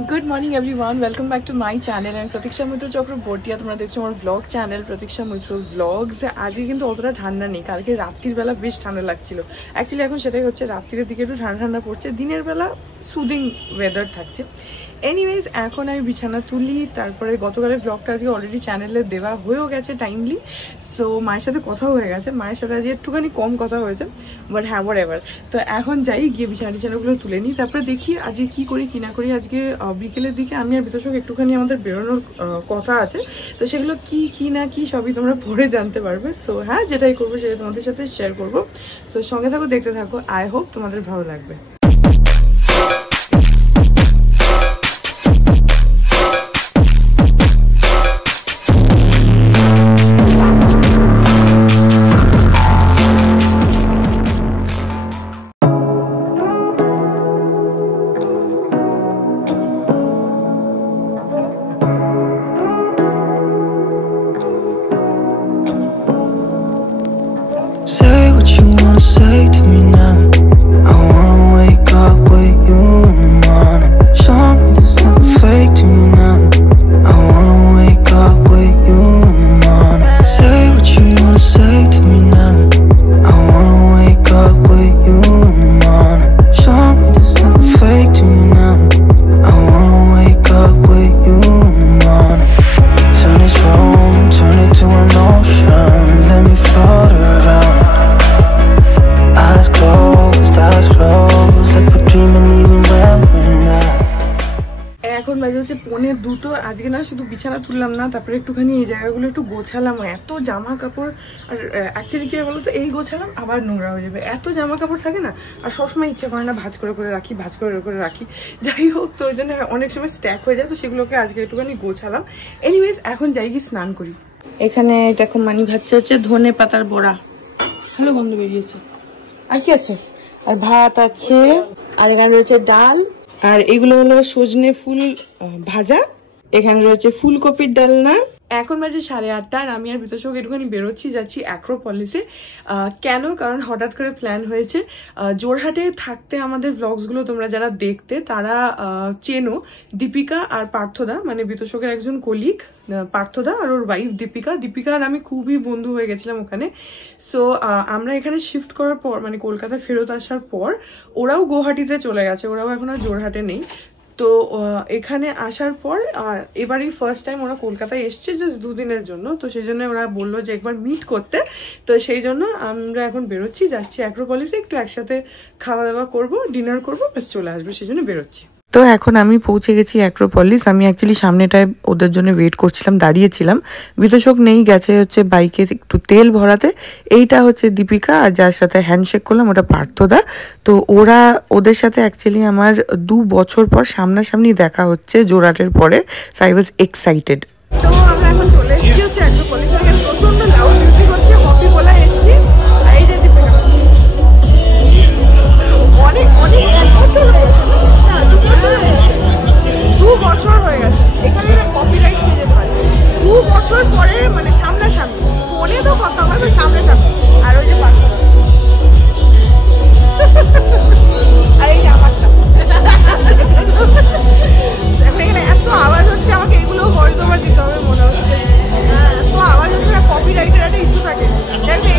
Good morning everyone, welcome back to my channel. And Pratiksha Mitra Chakraborty तुम्हारा देखছো আমার ব্লগ চ্যানেল প্রতীক্ষা মিত্র ব্লগস। আজকে কিন্তু অতটা ঠান্ডা নেই, কালকে রাত্রির বেলা বেশ ঠান্ডা লাগছিল। অ্যাকচুয়ালি এখন সেটাই হচ্ছে, রাত্রির দিকে একটু ঠান্ডা ঠান্ডা পড়ছে, দিনের বেলা সুদিং ওয়েদার থাকছে। এনিওয়েজ এখন আমি বিছানা তুলি, তারপরে গতকালের ব্লগটা আজকে অলরেডি চ্যানেলে দেওয়া হয়েও গেছে টাইমলি। সো মায়ের সাথে কথাও হয়ে গেছে, মায়ের সাথে আজকে একটুখানি কম কথা হয়েছে, বাট হ্যাঁ হোয়াট এভার। তো এখন যাই, গিয়ে বিছানাগুলো তুলে নিই, তারপরে দেখি আজকে কি করি কি না করি। আজকে বিকেলের দিকে আমি আর বিতোষক একটুখানি আমাদের বেরোনোর কথা আছে, তো সেগুলো কি কি না কি সবই তোমরা পরে জানতে পারবে। সো হ্যাঁ, যেটাই করবো সেটা তোমাদের সাথে শেয়ার করবো। সো সঙ্গে থাকো, দেখতে থাকো, আই হোপ তোমাদের ভালো লাগবে। Say to me now, I wanna wake up with you in the morning. Show me there's nothing fake to me now. I wanna wake up with you in the morning. Say what you wanna say to me now. I wanna wake up with you in the morning. Show me there's nothing fake to me now. I wanna wake up with you in the morning. Turn this room, turn it to an ocean. Let me float around. Eyes closed, like we're dreaming even when we're not. এখন বাজে হচ্ছে 1:45। আজকে না শুধু বিছানা তুললাম না, তারপরে একটুখানি এই জায়গাগুলো একটু গোছালাম। এত জামা কাপড়, আর অ্যাকচুয়ালি কি বলো তো, এই গোছালাম আবার নোংরা হয়ে যাবে, এত জামা কাপড় থাকে না, আর সবসময় ইচ্ছা করে না ভাঁজ করে করে রাখি। যাই হোক, তো ওই জন্য অনেক সময় স্ট্যাক হয়ে যায়, তো সেগুলোকে আজকে একটুখানি গোছালাম। এনিওয়েজ এখন যাই গিয়ে স্নান করি। এখানে দেখো মানি ভাজছে হচ্ছে ধনে পাতার বড়া, ভালো গন্ধ বেরিয়েছে। আর কি আছে, আর ভাত আছে, আর এখানে রয়েছে ডাল, আর এগুলো হলো সজনে ফুল ভাজা, এখানে রয়েছে ফুলকপির ডালনা। এখন বাজে 8:30, আর আমি আর বিতোষক একটুখানি বেরোচ্ছি, যাচ্ছি অ্যাক্রোপলিসে। কেন? কারণ হঠাৎ করে প্ল্যান হয়েছে। জোরহাটে থাকতে আমাদের ব্লগসগুলো তোমরা যারা দেখতে তারা চেনো দীপিকা আর পার্থদা, মানে বিতোষকের একজন কলিগ পার্থদা আর ওর ওয়াইফ দীপিকা আর আমি খুবই বন্ধু হয়ে গেছিলাম ওখানে। সো আমরা এখানে শিফট করার পর, মানে কলকাতা ফেরত আসার পর, ওরাও গুয়াহাটিতে চলে গেছে, ওরাও এখন আর জোরহাটে নেই। তো এখানে আসার পর এবারই ফার্স্ট টাইম ওরা কলকাতায় এসছে, জাস্ট 2 দিনের জন্য। তো সেই জন্য ওরা বললো যে একবার মিট করতে, তো সেই জন্য আমরা এখন বেরোচ্ছি, যাচ্ছি অ্যাক্রোপলিসে, একটু একসাথে খাওয়া দাওয়া করবো, ডিনার করবো, বেশ চলে আসবো, সেই জন্য বেরোচ্ছি। তো এখন আমি পৌঁছে গেছি অ্যাক্রোপলিস। আমি অ্যাকচুয়ালি সামনেটায় ওদের জন্য ওয়েট করছিলাম, দাঁড়িয়েছিলাম। বিতোষক নেই, গেছে হচ্ছে বাইকে একটু তেল ভরাতে। এইটা হচ্ছে দীপিকা, আর যার সাথে হ্যান্ডশেক করলাম ওটা পার্থদা। তো ওদের সাথে অ্যাকচুয়ালি আমার 2 বছর পর সামনাসামনি দেখা হচ্ছে জোরহাটের পরে। So I was excited. তো আমরা এখন চলে এসেছি হচ্ছে অ্যাক্রোপলিস, এখানে প্রচন্ড লাউড মিউজিক হচ্ছে, হপি বলা এসেছি। আর এই যে দীপিকা অনেক 1 বছর হয়ে গেছে, 2 বছর হয়ে গেছে এখানে কপিরাইট খেয়ে যেতে পারে। 2 বছর পরে, মানে সামনাসামনি, ফোনে তো কথা হয়, সামনাসামনি। আর ওই যে আর এই যে আমারটা এখানে এত আওয়াজ হচ্ছে, আমাকে এগুলো হয়তো আবার দিতে হবে মনে হচ্ছে। এত আওয়াজ হচ্ছে না, কপিরাইটের একটা ইস্যু থাকে।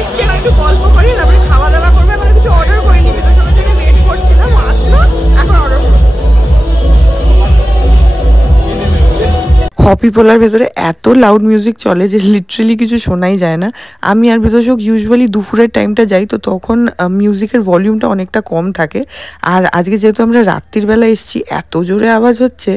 এসছি, এখন একটু গল্প করি, তারপরে খাওয়া দাওয়া করবো। এখন কিছু অর্ডার করিনি, বিকজ ওদের জন্য ওয়েট করছিলাম, আসলো, এখন অর্ডার করবো। হপি পোলার ভেতরে এত লাউড মিউজিক চলে যে লিটারেলি কিছু শোনাই যায় না। আমি আর বিতোষক ইউজুয়ালি দুপুরের টাইমটা যাই, তো তখন মিউজিকের ভলিউমটা অনেকটা কম থাকে। আর আজকে যেহেতু আমরা রাত্রির বেলা এসেছি, এত জোরে আওয়াজ হচ্ছে।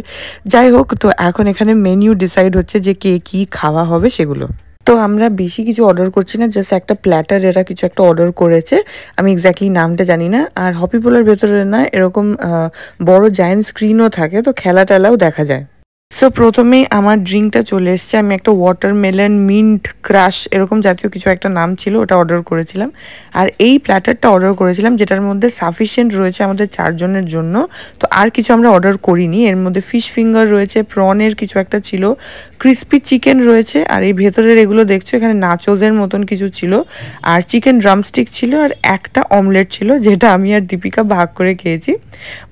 যাই হোক, তো এখন এখানে মেনিউ ডিসাইড হচ্ছে যে কে কী খাওয়া হবে সেগুলো। তো আমরা বেশি কিছু অর্ডার করছি না, জাস্ট একটা প্ল্যাটার এরা কিছু একটা অর্ডার করেছে, আমি এক্স্যাক্টলি নামটা জানি না। আর হপি পোলার ভেতরে না এরকম বড় জায়ান্ট স্ক্রিনও থাকে, তো খেলা টেলাও দেখা যায়। সো প্রথমেই আমার ড্রিঙ্কটা চলে এসছে। আমি একটা ওয়াটারমেলন মিন্ট ক্রাশ এরকম জাতীয় কিছু একটা নাম ছিল, ওটা অর্ডার করেছিলাম। আর এই প্ল্যাটারটা অর্ডার করেছিলাম যেটার মধ্যে সাফিসিয়েন্ট রয়েছে আমাদের 4 জনের জন্য। তো আর কিছু আমরা অর্ডার করিনি। এর মধ্যে ফিশ ফিঙ্গার রয়েছে, প্রনের কিছু একটা ছিল, ক্রিস্পি চিকেন রয়েছে, আর এই ভেতরের এগুলো দেখছো এখানে নাচোজের মতন কিছু ছিল, আর চিকেন ড্রামস্টিক ছিল, আর একটা অমলেট ছিল যেটা আমি আর দীপিকা ভাগ করে খেয়েছি।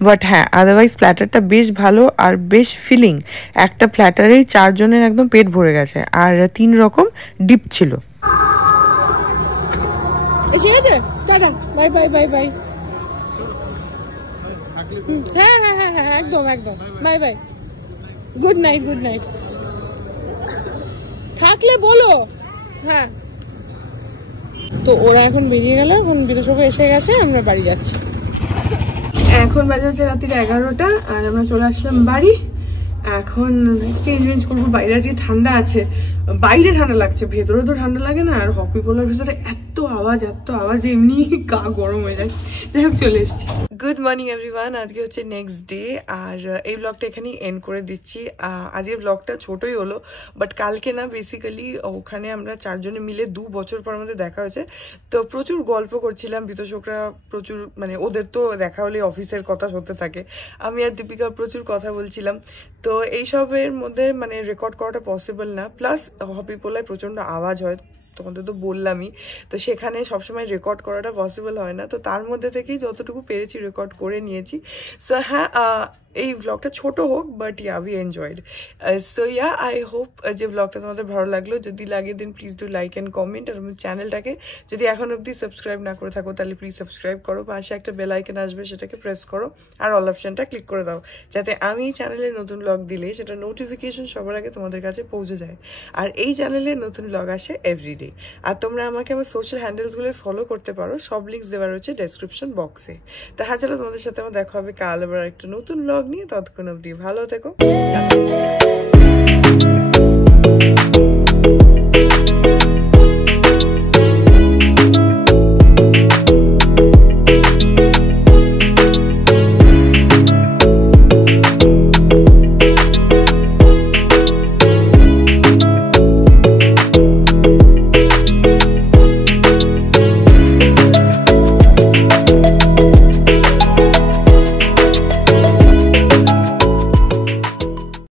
বাট হ্যাঁ, আদারওয়াইজ প্ল্যাটারটা বেশ ভালো আর বেশ ফিলিং। একটা প্ল্যাটারেই 4 জনের একদম পেট ভরে গেছে, আর 3 রকম ডিপ ছিল। ঠিক আছে, tata, bye bye bye bye. হ্যাঁ হ্যাঁ হ্যাঁ হ্যাঁ, একদম একদম, bye bye, good night good night. থাকলে বলো। হ্যাঁ, তো ওরা এখন বেরিয়ে গেল, এখন বিদেশকে এসে গেছে, আমরা বাড়ি যাচ্ছি। এখন বাজে হচ্ছে রাত্রির 11টা, আর আমরা চলে আসলাম বাড়ি। এখন চেঞ্জ করবো। বাইরে আজকে ঠান্ডা আছে, বাইরে ঠান্ডা লাগছে, ভেতরে তো ঠান্ডা লাগে না। আর হপি পোলার ভেতরে এত আওয়াজ এমনি গা গরম হয়ে যায়। যাই হোক, চলে এসেছি। Good morning everyone. আজকে হচ্ছে নেক্সট ডে, আর এই ব্লগটা এখানেই এন্ড করে দিচ্ছি। আজকে ব্লগটা ছোটই হলো, বাট কালকে না বেসিক্যালি ওখানে আমরা 4 জনে মিলে 2 বছর পর আমাদের দেখা হয়েছে। তো প্রচুর গল্প করছিলাম, বিতোষকরা প্রচুর, মানে ওদের তো দেখা হলে অফিসের কথা হতে থাকে, আমি আর দীপিকা প্রচুর কথা বলছিলাম। তো এইসবের মধ্যে মানে রেকর্ড করাটা পসিবল না, প্লাস হপি পোলায় প্রচন্ড আওয়াজ হয়, তোমাদের তো বললামই। তো সেখানে সবসময় রেকর্ড করাটা পসিবল হয় না, তো তার মধ্যে থেকেই যতটুকু পেরেছি রেকর্ড করে নিয়েছি। সো হ্যাঁ, এই ব্লগটা ছোট হোক, but yeah we enjoyed. So yeah, I hope যে ব্লগটা তোমাদের ভালো লাগলো। যদি লাগে then please do like and comment. আর আমার চ্যানেলটাকে যদি এখন অব্দি সাবস্ক্রাইব না করে থাকো তাহলে প্লিজ সাবস্ক্রাইব করো, পাশে একটা বেল আইকন আসবে সেটাকে প্রেস করো, আর অল অপশনটা ক্লিক করে দাও, যাতে আমি এই চ্যানেলে নতুন ব্লগ দিলে সেটা নোটিফিকেশন সবার আগে তোমাদের কাছে পৌঁছে যায়। আর এই চ্যানেলে নতুন ব্লগ আসে এভরিডে। আর তোমরা আমাকে আমার সোশ্যাল হ্যান্ডেলসগুলো ফলো করতে পারো, সব লিঙ্কস দেওয়া রয়েছে ডেসক্রিপশন বক্সে। তো হ্যাঁ, চলো, তোমাদের সাথে আমার দেখা হবে কাল আবার একটা নতুন ব্লগ নিয়ে। ততক্ষণ অবধি ভালো থেকো।